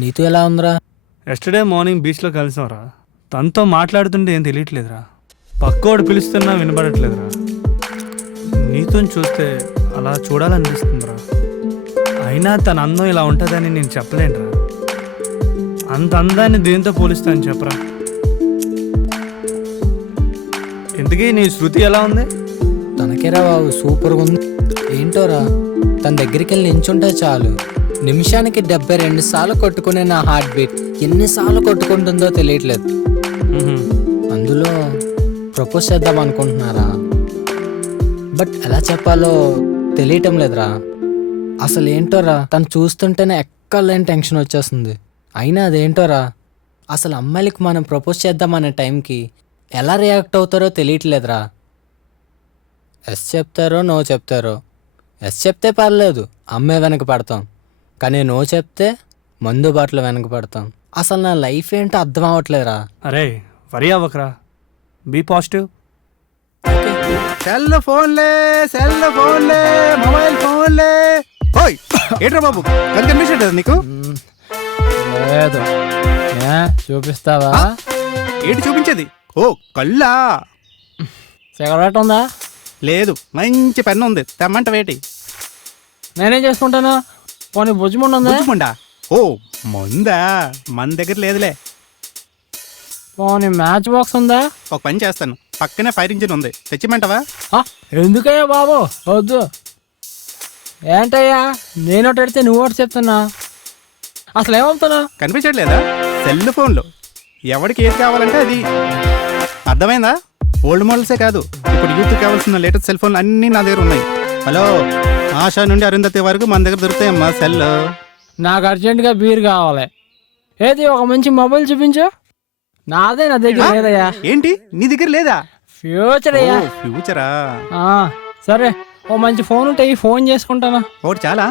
నీతో ఎలా ఉందిరా? ఎస్టర్డే మార్నింగ్ బీచ్లో కలిసాంరా. తనతో మాట్లాడుతుంటే ఏం తెలియట్లేదురా. పక్కోడు పిలుస్తున్నా వినపడట్లేదురా. నీతో చూస్తే అలా చూడాలనిపిస్తుందిరా. అయినా తన అందం ఇలా ఉంటుందని నేను చెప్పలేనురా. అంత అందాన్ని దేంతో పోలిస్తాను చెప్పరా? ఎందుకే నీ శృతి ఎలా ఉంది? తనకేరా బాబు, సూపర్గా ఉంది. ఏంటోరా, తన దగ్గరికి వెళ్ళి నించుంటే చాలు నిమిషానికి 72 సార్లు కొట్టుకునే నా హార్ట్ బీట్ ఎన్నిసార్లు కొట్టుకుంటుందో తెలియట్లేదు. అందులో ప్రపోజ్ చేద్దాం అనుకుంటున్నారా, బట్ ఎలా చెప్పాలో తెలియటం లేదురా. అసలు ఏంటోరా, తను చూస్తుంటేనే ఎక్కలేని టెన్షన్ వచ్చేస్తుంది. అయినా అదేంటోరా, అసలు అమ్మాయిలకి మనం ప్రపోజ్ చేద్దామనే టైంకి ఎలా రియాక్ట్ అవుతారో తెలియట్లేదురా. ఎస్ చెప్తారో నో చెప్తారో. ఎస్ చెప్తే పర్లేదు, అమ్మే వెనక పడతాం. కానీ నో చెప్తే మందు బాటలు వెనక పడతాం. అసలు నా లైఫ్ ఏంటో అర్థం అవ్వట్లేదురా. అరే వరి అవ్వకరా, బీ పాజిటివ్. సెల్ ఫోన్లే మొబైల్ ఫోన్లే. ఓయ్ ఏంట్రా బాబు, కళ్ళు కనిపించట్లేదు నీకు? లేదు, చూపిస్తావా? ఏంటి చూపించేది? ఓ కళ్ళా? సిగరెట్ ఉందా? లేదు, మంచి పెన్ను ఉంది, తెమ్మంట వేటి. నేనేం చేసుకుంటాను? పోనీ బుజ్జిముండ ఉందా? బుజ్జిముండా? ఓ మందా? మన దగ్గర లేదులే. పోనీ మ్యాచ్ బాక్స్ ఉందా? ఒక పని చేస్తాను, పక్కనే ఫైర్ ఇంజిన్ ఉంది, తెచ్చిమంటావా? ఎందుకయ్యా బాబు, వద్దు. ఏంటయ్యా, నేను ఒకటి పెడితే నువ్వు ఒకటి చెప్తున్నా. అసలు ఏమవుతున్నా? కనిపించట్లేదా? సెల్ ఫోన్లో ఎవరికి ఏది కావాలంటే అది. అర్థమైందా? ఓల్డ్ మోడల్సే కాదు, ఇప్పుడు యూత్ కావాల్సిన లేటెస్ట్ సెల్ ఫోన్లు అన్నీ నా దగ్గర ఉన్నాయి. హలో, ఆశా నుండి అరుంధతి వరకు మన దగ్గర దొరుకుతాయమ్మా సెల్. నాకు అర్జెంటుగా బీర్ కావాలి. ఏది ఒక మంచి మొబైల్ చూపించు. నాదే నా దగ్గర లేదయ్యా. ఏంటి నీ దగ్గర లేదా? ఫ్యూచర్ అయ్యా. ఫ్యూచరా? సరే, ఓ మంచి ఫోన్ ఉంటే ఈ ఫోన్ చేసుకుంటానా? ఒకటి చాలా.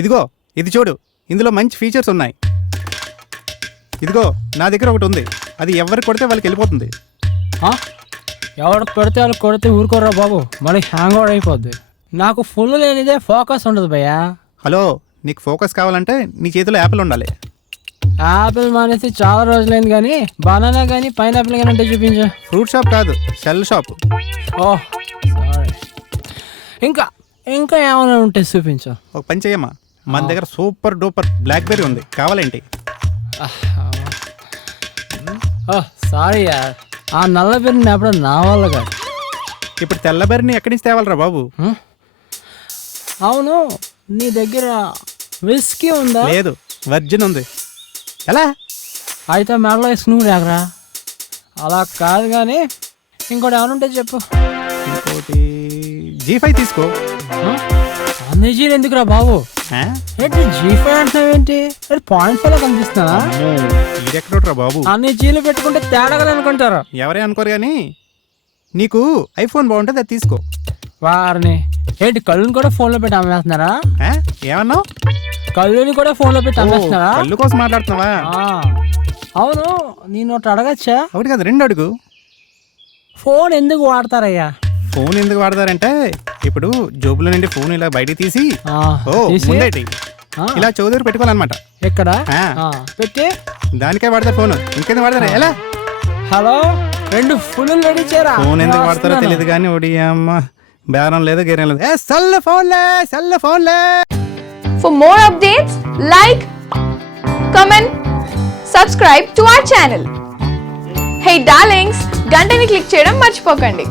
ఇదిగో ఇది చూడు, ఇందులో మంచి ఫీచర్స్ ఉన్నాయి. ఇదిగో నా దగ్గర ఒకటి ఉంది, అది ఎవరికి కొడితే వాళ్ళకి వెళ్ళిపోతుంది. ఎవరికి కొడితే వాళ్ళకి కొడితే ఊరుకోర్రా బాబు, మళ్ళీ హ్యాంగ్ ఓవర్ అయిపోద్ది. నాకు ఫుల్ లేనిదే ఫోకస్ ఉండదు భయ్యా. హలో, నీకు ఫోకస్ కావాలంటే నీ చేతిలో యాపిల్ ఉండాలి. యాపిల్ మానేసి చాలా రోజులైంది, కానీ బనానా కానీ పైనాపిల్ కానీ అంటే చూపించు. ఫ్రూట్ షాప్ కాదు, సెల్ షాప్. ఓహ్ సారీ. ఇంకా ఇంకా ఏమైనా ఉంటే చూపించు. ఒక పని చేయమ్మా, మన దగ్గర సూపర్ డూపర్ బ్లాక్బెర్రీ ఉంది, కావాలేంటి? సారీ యార్, ఆ నల్ల బెర్రీని ఎప్పుడు నా వల్ల కాదు. ఇప్పుడు తెల్లబెర్రీని ఎక్కడి నుంచి తేవాలరా బాబు? అవును, నీ దగ్గర విస్కీ ఉందా? లేదు, వర్జిన్ ఉంది. ఎలా? అయితే మెడలో వేసుకుని నువ్వు రాకరా. అలా కాదు కానీ ఇంకోటి ఏమైనా ఉంటే చెప్పు. ఇంకోటి G5 తీసుకో. అన్ని జీలు ఎందుకురా బాబు? ఏంటి G5 అంటావేంటి? .5 లో కనిపిస్తున్నా? ఇదెక్కడోట్రా బాబు? అన్ని జీలు పెట్టుకుంటే తేడాగా అనుకుంటారు. ఎవరే అనుకోరు కానీ నీకు ఐఫోన్ బాగుంటుంది, అది తీసుకో. వారిని ఏంటి కళ్ళుని కూడా ఫోన్లో పెట్టి అమ్మేస్తున్నారా? ఏమన్నావు? కళ్ళుని కూడా ఫోన్లో పెట్టి అమ్మేస్తున్నారా? కళ్ళు కోసం మాట్లాడుతున్నావా? అవును, నేను ఒకటి అడగచ్చా? ఒకటి కాదు, 2 అడుగు. ఫోన్ ఎందుకు వాడతారయ్యా? ఫోన్ ఎందుకు వాడతారంటే, ఇప్పుడు జోబులో నుండి ఫోన్ ఇలా బయటికి తీసి ముందేటి ఇలా చౌదరి పెట్టుకోవాలన్నమాట. ఎక్కడ పెట్టి దానికే వాడతారు ఫోన్, ఇంకేందుకు వాడతారు? ఎలా? Hello, 2 full నడిచారా? ఫోన్ ఎందుకు వాడతారో తెలియదు కానీ ఒడి అమ్మ బేరం లేదు గేరం లేదు. సెల్ ఫోన్లే. For more updates, like, comment, subscribe to our channel. Hey darlings, గంటని click చేయడం మర్చిపోకండి.